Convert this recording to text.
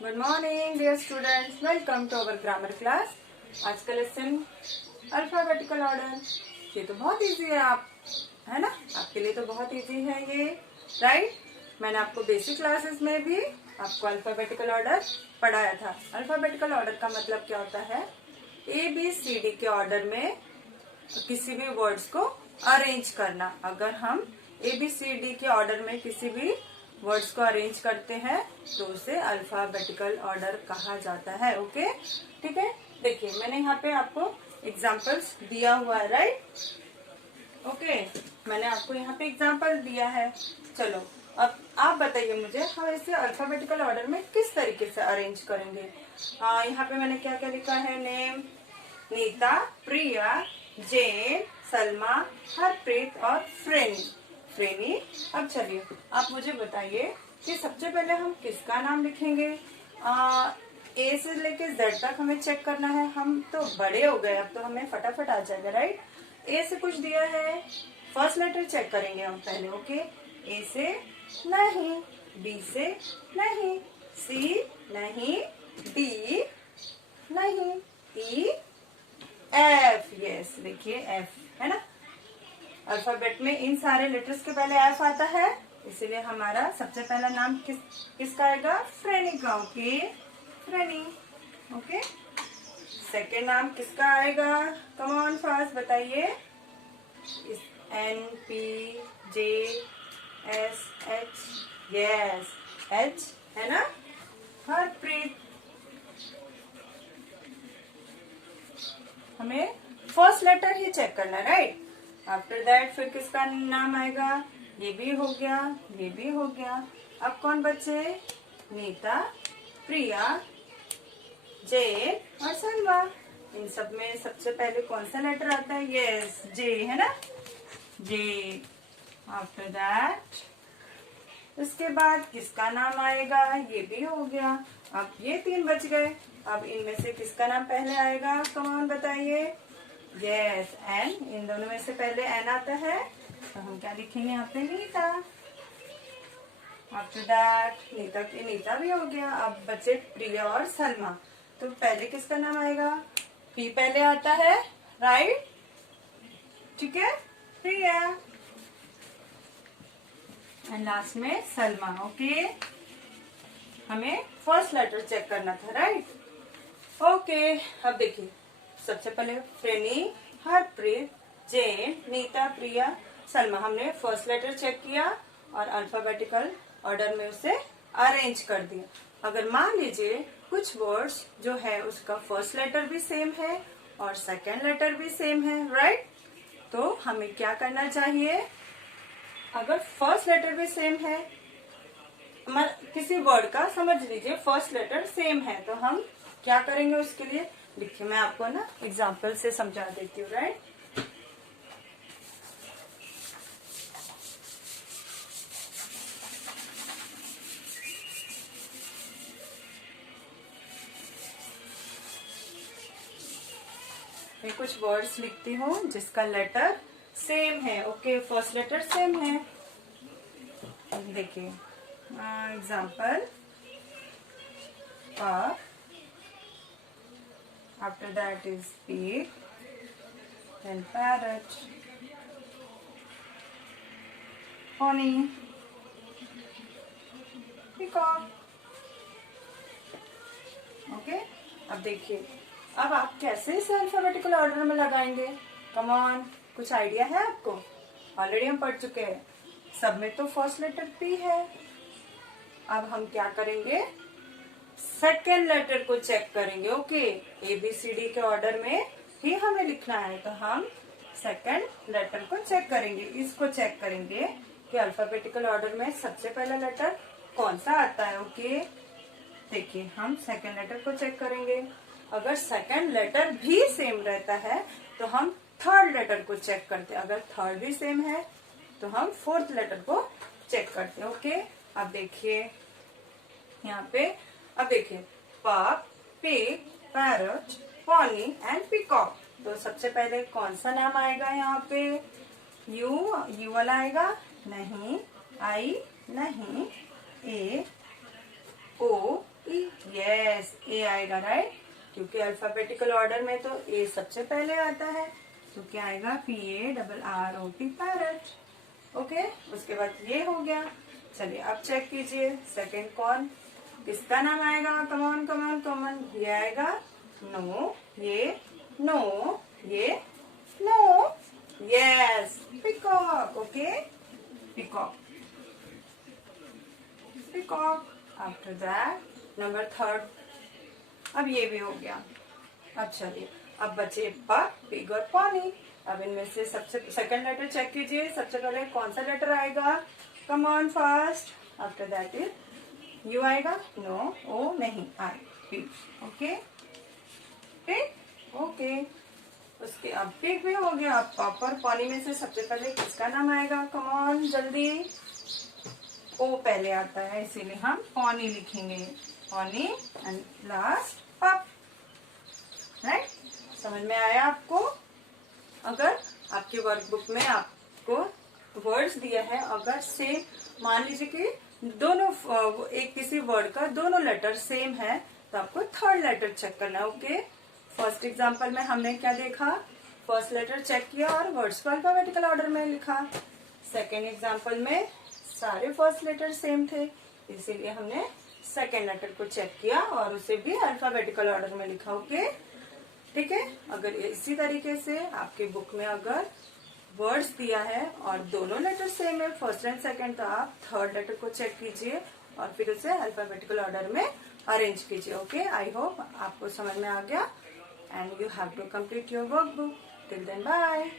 Good morning dear students, welcome to our grammar class. आज का lesson alphabetical order. ये तो बहुत इजी है, आप है ना, आपके लिए तो बहुत इजी है ये, राइट। मैंने आपको बेसिक क्लासेस में भी आपको अल्फाबेटिकल ऑर्डर पढ़ाया था। अल्फाबेटिकल ऑर्डर का मतलब क्या होता है? ABCD के ऑर्डर में किसी भी वर्ड्स को अरेंज करना। अगर हम ABCD के ऑर्डर में किसी भी वर्ड्स को अरेंज करते हैं तो उसे अल्फाबेटिकल ऑर्डर कहा जाता है। ओके, ठीक है। देखिए, मैंने यहाँ पे आपको एग्जांपल्स दिया हुआ है, राइट। ओके, मैंने आपको यहाँ पे एग्जांपल दिया है। चलो, अब आप बताइए मुझे, हम इसे अल्फाबेटिकल ऑर्डर में किस तरीके से अरेंज करेंगे। यहाँ पे मैंने क्या क्या लिखा है? नेम, नीता, प्रिया, जैन, सलमा, हरप्रीत और फ्रेनी। अब चलिए, आप मुझे बताइए कि सबसे पहले हम किसका नाम लिखेंगे। ए से लेके जेड तक हमें चेक करना है। हम तो बड़े हो गए, अब तो हमें फटाफट आ जाएगा, राइट। ए से कुछ दिया है, फर्स्ट लेटर चेक करेंगे हम पहले। ओके, ए से नहीं, बी से नहीं, सी नहीं, डी नहीं, ई, एफ। यस, देखिए एफ है ना। अल्फाबेट में इन सारे लेटर्स के पहले एफ आता है, इसीलिए हमारा सबसे पहला नाम किसका आएगा? फ्रेनी का। ओके, फ्रेनी। ओके, सेकेंड नाम किसका आएगा? कम ऑन फास्ट बताइए। NPJSH। यस, एच है ना। हरप्रीत। हमें फर्स्ट लेटर ही चेक करना है, राइट। आफ्टर दैट फिर किसका नाम आएगा? ये भी हो गया, ये भी हो गया। अब कौन बचे? नीता, प्रिया, जैन और सलमा। इन सब में सबसे पहले कौन सा लेटर आता है? यस, जे है ना, जे। आफ्टर दैट उसके बाद किसका नाम आएगा? ये भी हो गया। अब ये तीन बच गए। अब इनमें से किसका नाम पहले आएगा? कौन बताइए? Yes, N. इन दोनों में से पहले एन आता है, तो हम क्या लिखेंगे यहाँ पे? नीता। आफ्टर दैट नीता की नीता भी हो गया। अब बचे प्रिया और सलमा, तो पहले किसका नाम आएगा? पी पहले आता है, राइट, ठीक है, प्रिया। एंड लास्ट में सलमा। ओके, हमें फर्स्ट लेटर चेक करना था, राइट। ओके, अब देखिए, सबसे पहले फ्रेनी, हरप्रीत, जैन, नीता, प्रिया, सलमा। हमने फर्स्ट लेटर चेक किया और अल्फाबेटिकल ऑर्डर में उसे अरेंज कर दिया। अगर मान लीजिए कुछ वर्ड्स जो है उसका फर्स्ट लेटर भी सेम है और सेकेंड लेटर भी सेम है, राइट, तो हमें क्या करना चाहिए? अगर फर्स्ट लेटर भी सेम है, किसी वर्ड का समझ लीजिए फर्स्ट लेटर सेम है, तो हम क्या करेंगे उसके लिए? देखिए, मैं आपको ना एग्जाम्पल से समझा देती हूँ, राइट। मैं कुछ वर्ड्स लिखती हूँ जिसका लेटर सेम है। ओके, फर्स्ट लेटर सेम है। देखिए, example, after that is pig, then parrot, pony, peacock। Okay, अब देखिए, अब आप कैसे इसे अल्फाबेटिकल ऑर्डर में लगाएंगे? कम ऑन, कुछ आइडिया है आपको? ऑलरेडी हम पढ़ चुके हैं, सब में तो फर्स्ट लेटर पी है। अब हम क्या करेंगे? सेकेंड लेटर को चेक करेंगे। ओके, ABCD के ऑर्डर में ही हमें लिखना है, तो हम सेकेंड लेटर को चेक करेंगे। इसको चेक करेंगे कि अल्फाबेटिकल ऑर्डर में सबसे पहला लेटर कौन सा आता है। ओके, देखिए, हम सेकेंड लेटर को चेक करेंगे। अगर सेकेंड लेटर भी सेम रहता है तो हम थर्ड लेटर को चेक करते हैं। अगर थर्ड भी सेम है तो हम फोर्थ लेटर को चेक करते हैं। ओके, अब देखिए यहाँ पे, अब देखिए, पग, pig, parrot, pony and peacock. तो सबसे पहले कौन सा नाम आएगा यहाँ पे? यू वाला आएगा? नहीं। आई नहीं। ए, ओ, ई। ए आएगा, राइट, क्योंकि अल्फाबेटिकल ऑर्डर में तो ए सबसे पहले आता है। तो क्या आएगा, PARROT पैरट। ओके, उसके बाद ये हो गया। चलिए अब चेक कीजिए सेकंड कौन, किसका नाम आएगा, कमॉन कमॉन कमॉन, ये आएगा नो, ये नो, ये no, yes, peacock. Okay, peacock, peacock. After that number third, अब ये भी हो गया। अब चलिए अब बचे पग, पिग और पॉनी। अब इनमें से सबसे सेकंड लेटर चेक कीजिए, सबसे पहले कौन सा लेटर आएगा, come on fast. After that is you आएगा, नो, ओ नहीं, आई, पिग। Okay, pig, okay. उसके अब पिग भी हो गया। अब पग और पॉनी में से सबसे पहले किसका नाम आएगा, कम ऑन जल्दी, ओ पहले आता है इसीलिए हम पॉनी लिखेंगे, पॉनी एंड लास्ट पप, राइट। समझ में आया आपको? अगर आपके वर्कबुक में आपको वर्ड्स दिया है, अगर सेम मान लीजिए कि दोनों एक किसी वर्ड का दोनों लेटर सेम है, तो आपको थर्ड लेटर चेक करना है। ओके, फर्स्ट एग्जांपल में हमने क्या देखा, फर्स्ट लेटर चेक किया और वर्ड्स को अल्फाबेटिकल ऑर्डर में लिखा। सेकेंड एग्जाम्पल में सारे फर्स्ट लेटर सेम थे, इसीलिए हमने सेकेंड लेटर को चेक किया और उसे भी अल्फाबेटिकल ऑर्डर में लिखा। ओके, ठीक है। अगर इसी तरीके से आपके बुक में अगर वर्ड्स दिया है और दोनों लेटर सेम है, फर्स्ट एंड सेकंड, तो आप थर्ड लेटर को चेक कीजिए और फिर उसे अल्फाबेटिकल ऑर्डर में अरेंज कीजिए। ओके, आई होप आपको समझ में आ गया and you have to complete your workbook. Till then bye.